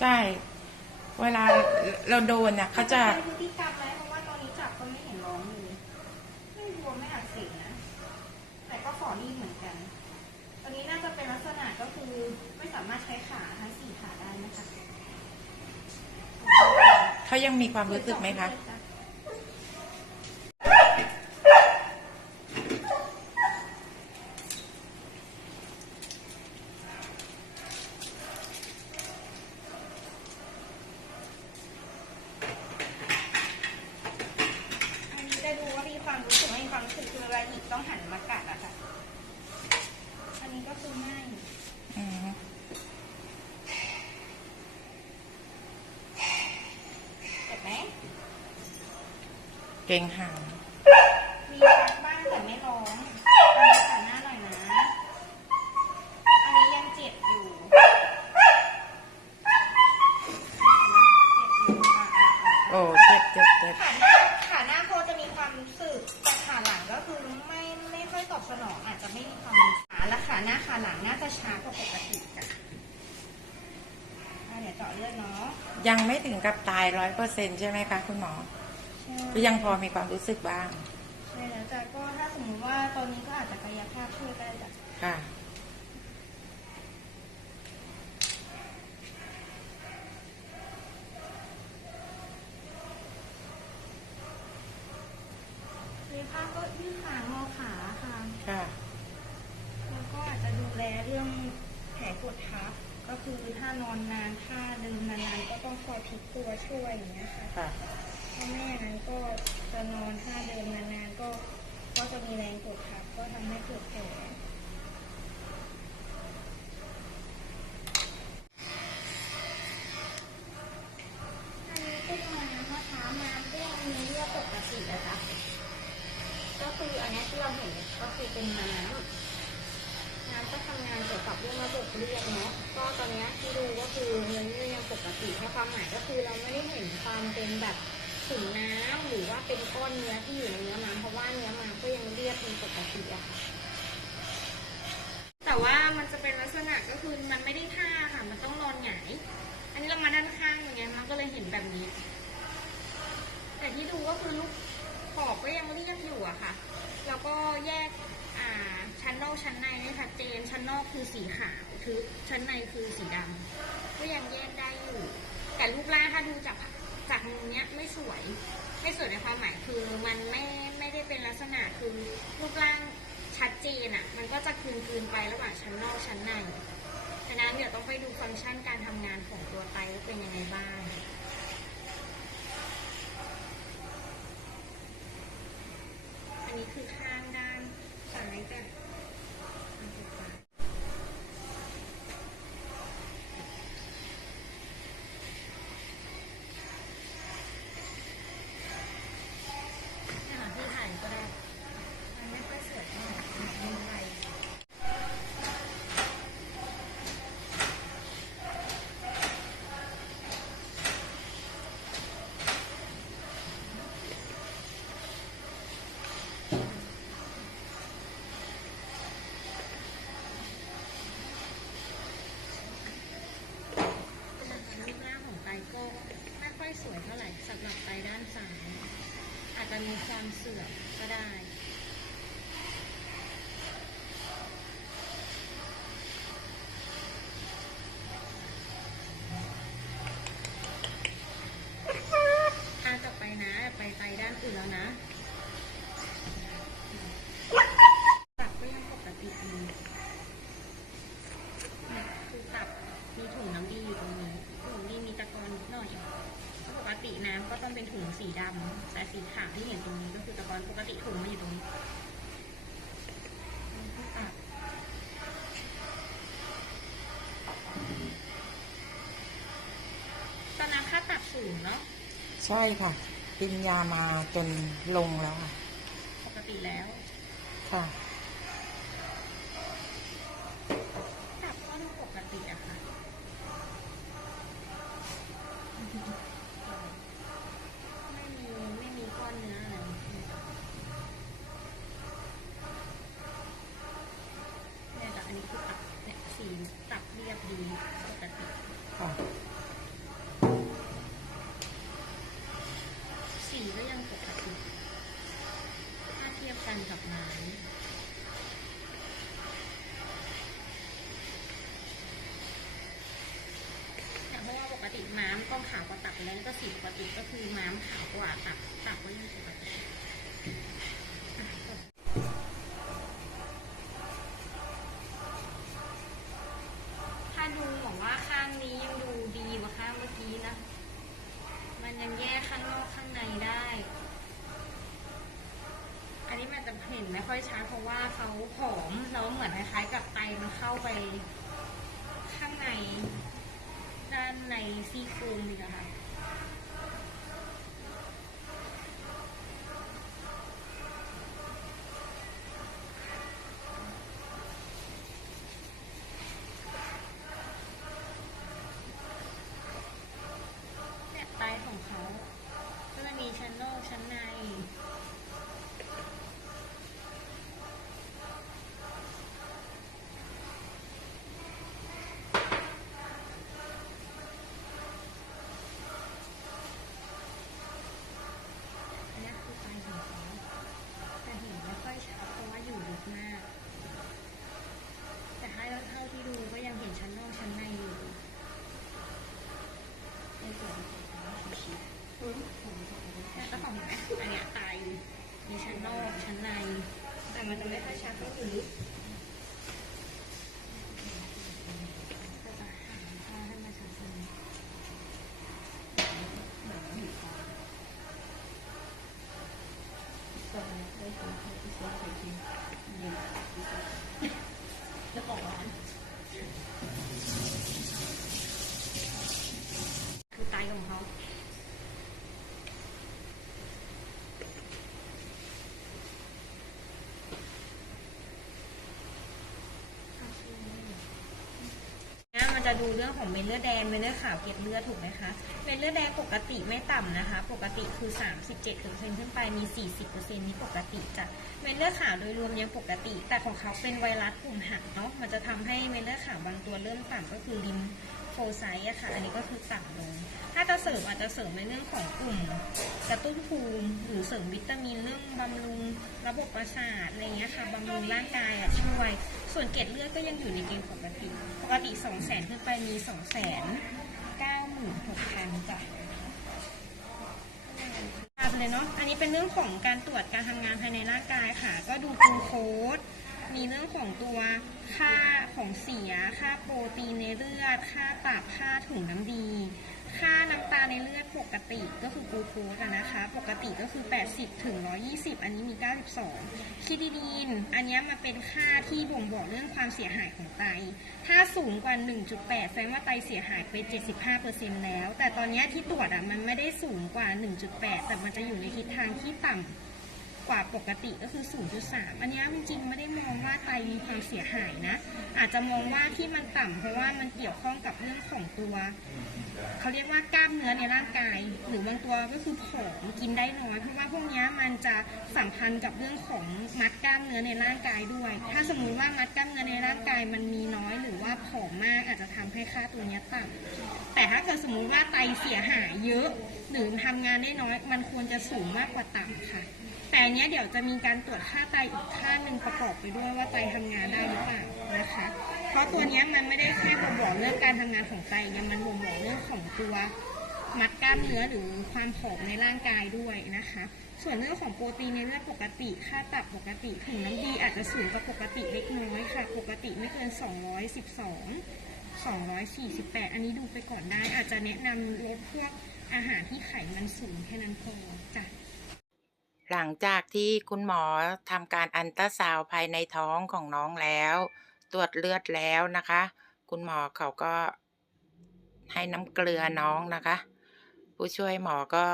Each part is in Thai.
ใช่ เวลาเราโดนเนี่ยเขาจะ เป็นพฤติกรรมไหมเพราะว่าตอนนี้จับก็ไม่เห็นร้องเลยไม่บวมไม่อักเสบนะ แต่ก็ฝ่อรีบเหมือนกัน ตอนนี้น่าจะเป็นลักษณะก็คือไม่สามารถใช้ขาทั้งสี่ขาได้นะคะ เขายังมีความรู้สึกไหมคะอันนี้จะดูว่ามีความรู้สึกไม่มีความรู้สึกคือเวลาหยิบต้องหันมากัดอะค่ะ อันนี้ก็คือไม่ อืม เจ็บไหม เก่งหางมีชักบ้างแต่ไม่ร้องอันนี้ขาหน้าหน่อยนะ อันนี้ยังเจ็บอยู่เห็นไหมเจ็บอยู่อะอะอะ โอ้เจ็บเจ็บเจ็บขาหน้าขาหน้าโพจะมีความรู้สึกแต่ขาหลังก็คือไม่ไม่ค่อยตอบสนองอาจจะไม่มีความขาและขาหน้าขาหลังน่าจะช้ากว่าปกติกันอะเดี๋ยวเจาะเลือดเนาะยังไม่ถึงกับตายร้อยเปอร์เซ็นใช่ไหมคะคุณหมอใช่ ก็ยังพอมีความรู้สึกบ้างใช่แล้วแต่ก็ถ้าสมมติว่าตอนนี้ก็อาจจะกายภาพช่วยได้จ้ะค่ะกายภาพก็ยืดขางอขาค่ะค่ะแล้วก็อาจจะดูแลเรื่องแผลกดทับก็คือถ้านอนนานถ้าเดินนานๆก็ต้องคอยพลิกตัวช่วยอย่างเงี้ยค่ะ ค่ะถ้าไม่อย่างนั้นก็จะนอนถ้าเดินนานๆก็ก็จะมีแรงกดทับก็ทำให้เกิดแผลอันนี้เป็นม้านะคะม้าก็ยังมีเลือดปกตินะคะ ก็คืออันนี้ที่เราเห็นก็คือเป็นน้ำน้ำก็ทำงานเกี่ยวกับเรื่องระบบเลือดเนาะก็ตอนนี้ที่ดูก็คือเนื้อเยื่อยังปกติแค่ความหมายก็คือเราไม่ได้เห็นความเป็นแบบ ถุงน้ำหรือว่าเป็นก้อนเนื้อที่อยู่ในเนื้อม้าเพราะว่าเนื้อม้าก็ยังเรียบเป็นปกติอะค่ะแต่ว่ามันจะเป็นลักษณะก็คือมันไม่ได้ท่าค่ะ มันต้องนอนหงายอันนี้เรามาด้านข้างอย่างเงี้ยมันก็เลยเห็นแบบนี้ แต่ที่ดูก็คือลูกขอบก็ยังเรียบอยู่อะค่ะ แล้วก็แยกอ่าชั้นนอกชั้นในไม่ชัดเจนชั้นนอกคือสีขาวทึบชั้นในคือสีดำก็ยังแยกได้อยู่ แต่รูปร่างถ้าดูจาก จากมุมเนี้ยไม่สวย ไม่สวยในความหมายคือมันไม่ไม่ได้เป็นลักษณะคือรูปร่างชัดเจนอะมันก็จะคืนคืนไประหว่างชั้นนอกชั้นในฉะนั้นเดี๋ยวต้องไปดูฟังก์ชันการทำงานของตัวไตว่าเป็นยังไงบ้างอันนี้คือข้างด้านซ้ายจ้ะอันสุดท้ายเนี่ยค่ะที่ถ่ายก็ได้ มันไม่ค่อยสวยเท่าไหร่มันไม่เป็นไร นะคะรูปร่างของไตก็ไม่ค่อยสวยเท่าไหร่สำหรับไตด้านซ้าย อา จะมีความเสื่อมก็ได้ ถ้าจะไปนะ ไปไตด้านอื่นแล้วนะตับก็ยังปกติดีเนี่ยคือตับมีถุงน้ำดีอยู่ตรงนี้ถุงนี้มีตะกอนนิดหน่อย ปกติน้ำก็ต้องเป็นถุงสีดำแต่สีขาวที่เห็นตรงนี้ก็คือตะกอนปกติถุงมันอยู่ตรงนี้นี่คือตับตอนนั้นค่าตับสูงเนาะ ใช่ค่ะ กินยามาจนลงแล้วค่ะ ปกติแล้ว ค่ะ ตับก็ดูปกติอะค่ะ ไม่มีไม่มีก้อนเนื้ออะไรเนี่ยแต่อันนี้คือตับเนี่ยสีตับเรียบดีปกติ ค่ะำต้องขาวกว่าตับแล้วก็สีปกติก็คือม้ามขาวกว่าตับตับก็ยังปกติถ้าดูบอกว่าข้างนี้ยังดูดีกว่าข้างเมื่อกี้นะ มันยังแยกข้างนอกข้างในได้ อันนี้มันจะเห็นไม่ค่อยชัดเพราะว่าเขาผอมแล้วเหมือนคล้ายๆกับไตมันเข้าไปข้างในด้านในซี่โครงนี่นะคะเนี่ยไตของเขาก็จะมีชั้นนอกชั้นใน อันนี้คือปลายของเขาแต่เห็นไม่ค่อยชัดเพราะว่าอยู่ลึกมาก แต่ถ้าเท่าที่ดูก็ยังเห็นชั้นนอกชั้นในอยู่ในส่วนของเขาชี้แต่ก็ของเห็นไหมอันเนี้ยตายอยู่มีชั้นนอกชั้นใน แต่ มันจะไม่ค่อยชัดเท่าอยู่ลึกก็จะหาผ้าให้มาชัดเจน เจ้าของร้านคือไตของเขาเนี่ยมันจะ ดูเรื่องของเม็ดเลือดแดงเม็ดเลือดขาวเกล็ดเลือดถูกไหมคะเม็ดเลือดแดงปกติไม่ต่ำนะคะ ปกติคือ 37%ขึ้นไปมี 40%นี่ปกติจ้ะเม็ดเลือดขาวโดยรวมยังปกติ แต่ของเขาเป็นไวรัสกลุ่มหักเนาะมันจะทำให้เม็ดเลือดขาวบางตัวเริ่มต่ำก็คือลิมโฟไซต์อะค่ะ อันนี้ก็คือต่ำลง ถ้าจะเสริมอาจจะเสริมในเรื่องของกลุ่มกระตุ้นภูมิหรือเสริมวิตามินเรื่องบำรุงระบบประสาทอะไรเงี้ยค่ะบำรุงร่างกายอะช่วย ส่วนเกล็ดเลือดก็ยังอยู่ในเกณฑ์ปกติ ปกติ2 0 0 0 0 0ขึ้นไปมี2 9 6 0 0 0จ้ะตามเลยเนาะ อันนี้เป็นเรื่องของการตรวจการทำงานภายในร่างกายค่ะ ก็ดูกลูโคสมีเรื่องของตัวค่าของเสีย ค่าโปรตีนในเลือด ค่าตับ ค่าถุงน้ำดี ในเลือดปกติก็คือกลูโคสนะคะ ปกติก็คือ 80 ถึง 120 อันนี้มี 92 คิดิดีน อันนี้มาเป็นค่าที่บ่งบอกเรื่องความเสียหายของไต ถ้าสูงกว่า 1.8 แสดงว่าไตเสียหายไป 75%แล้ว แต่ตอนนี้ที่ตรวจอะมันไม่ได้สูงกว่า 1.8 แต่มันจะอยู่ในทิศทางที่ต่ำ กว่าปกติก็คือ 0.3 อันนี้จริงๆไม่ได้มองว่าไตมีความเสียหายนะ อาจจะมองว่าที่มันต่ำเพราะว่ามันเกี่ยวข้องกับเรื่องของตัวเขาเรียกว่ากล้ามเนื้อในร่างกาย หรือบางตัวก็คือผอมกินได้น้อยเพราะว่าพวกนี้มันจะสัมพันธ์กับเรื่องของมัดกล้ามเนื้อในร่างกายด้วย ถ้าสมมุติว่ามัดกล้ามเนื้อในร่างกายมันมีน้อยหรือว่าผอมมากอาจจะทำให้ค่าตัวนี้ต่ำแต่ถ้าเกิดสมมุติว่าไตเสียหายเยอะ หรือทำงานได้น้อย มันควรจะสูงมากกว่าต่ำค่ะ แต่อันเนี้ยเดี๋ยวจะมีการตรวจค่าไตอีกค่าหนึ่งประกอบไปด้วยว่าไตทำงานได้หรือเปล่านะคะ เพราะตัวเนี้ยมันไม่ได้แค่บ่งบอกเรื่องการทำงานของไตเนี่ยมันบ่งบอกเรื่องของตัวมัดกล้ามเนื้อหรือความผอมในร่างกายด้วยนะคะ ส่วนเรื่องของโปรตีนในเลือดปกติ ค่าตับปกติถึงน้ำดีอาจจะสูงกว่าปกติเล็กน้อยค่ะ ปกติไม่เกิน 212 248 อันนี้ดูไปก่อนได้ อาจจะแนะนำลดพวกอาหารที่ไขมันสูงแค่นั้นพอจ้ะ หลังจากที่คุณหมอทำการอันตราซาวภายในท้องของน้องแล้ว ตรวจเลือดแล้วนะคะ คุณหมอเขาก็ให้น้ำเกลือน้องนะคะ ผู้ช่วยหมอก็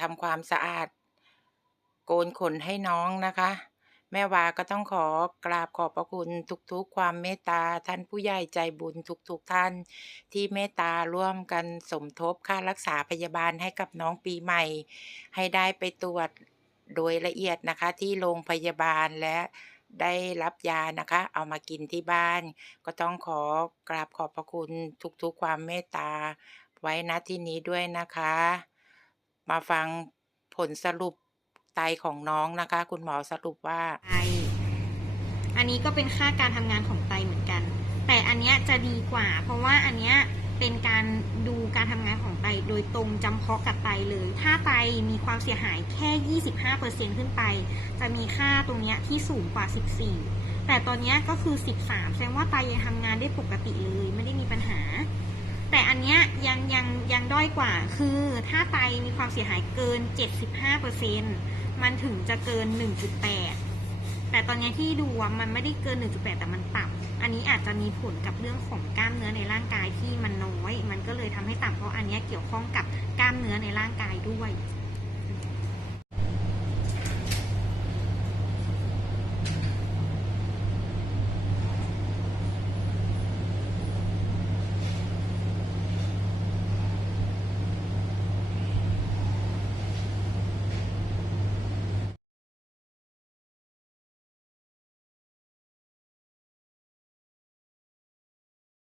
ทำความสะอาด โกนขนให้น้องนะคะ แม่วาก็ต้องขอกราบขอบพระคุณทุกๆ ความเมตตาท่านผู้ใหญ่ใจบุญทุกๆท่าน ที่เมตตาร่วมกันสมทบค่ารักษาพยาบาลให้กับน้องปีใหม่ ให้ได้ไปตรวจ โดยละเอียดนะคะที่โรงพยาบาลและได้รับยานะคะ เอามากินที่บ้าน ก็ต้องขอกราบขอบพระคุณทุกๆความเมตตา ไว้ณที่นี้ด้วยนะคะ มาฟังผลสรุปไตของน้องนะคะ คุณหมอสรุปว่าไตอันนี้ก็เป็นค่าการทำงานของไตเหมือนกัน แต่อันเนี้ยจะดีกว่า เพราะว่าอันเนี้ย เป็นการดูการทำงานของไตโดยตรงจำเพาะกับไตเลย ถ้าไตมีความเสียหายแค่ 25%ขึ้นไป จะมีค่าตรงนี้ที่สูงกว่า 14 แต่ตอนนี้ก็คือ 13 แสดงว่าไตยังทำงานได้ปกติเลยไม่ได้มีปัญหา แต่อันเนี้ยยังยังยังด้อยกว่า คือถ้าไตมีความเสียหายเกิน 75%มันถึงจะเกิน 1.8 แต่ตอนนี้ที่ดูมันไม่ได้เกิน 1.8 แต่มันต่ำอันนี้อาจจะมีผลกับเรื่องของกล้ามเนื้อในร่างกายที่มันน้อย มันก็เลยทำให้ต่ำเพราะอันนี้เกี่ยวข้องกับกล้ามเนื้อในร่างกายด้วย